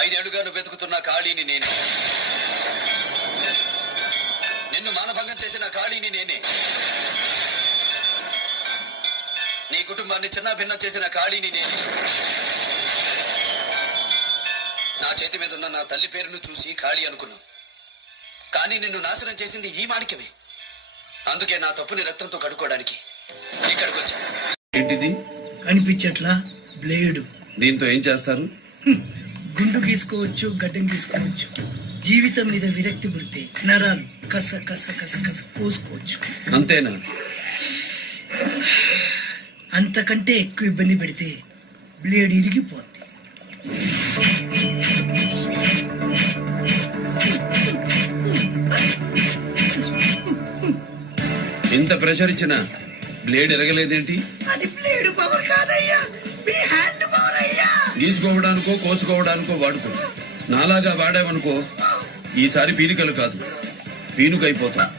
5 ఏళ్లుగా నువ్వు వెతుకుతున్న ఖాళీని నేనే. నిన్ను మానభంగం చేసిన ఖాళీని నేనే. నీ కుటుంబాన్ని చిన్న భిన్నం చేసిన ఖాళీని నేనే. నా చేతి మీద ఉన్న నా తల్లి పేరును చూసి ఖాళీ అనుకున్నావు. కానీ నిన్ను నాశనం చేసింది ఈ మాణిక్యమే. అందుకే నా తప్పుని రక్తంతో కడుక్కోవడానికి ఇక్కడికి వచ్చా. ఏంటిది? కనిపించట్లా? బ్లేడు. దీంతో ఏం చేస్తారు? గుండు గీసుకోవచ్చు, గడ్డం గీసుకోవచ్చు. జీవితం మీద విరక్తి పుడితే నరాలు కస కస కస కస కోసుకోవచ్చు. అంతేనా? అంతకంటే ఎక్కువ ఇబ్బంది పెడితే బ్లేడ్ ఇరిగిపోద్ది. ఇంత ప్రెషర్ ఇచ్చినా బ్లేడ్ ఎరగలేదేంటి? అది బ్లేడ్ పవర్ కాదయ్యా, మీ హ్యాండ్ పవర్ అయ్యా. గీసుకోవడానికో కోసుకోవడానికో వాడుకో. నాలాగా వాడావనుకో ఈసారి పీలికలు కాదు పీనుకైపోతాం.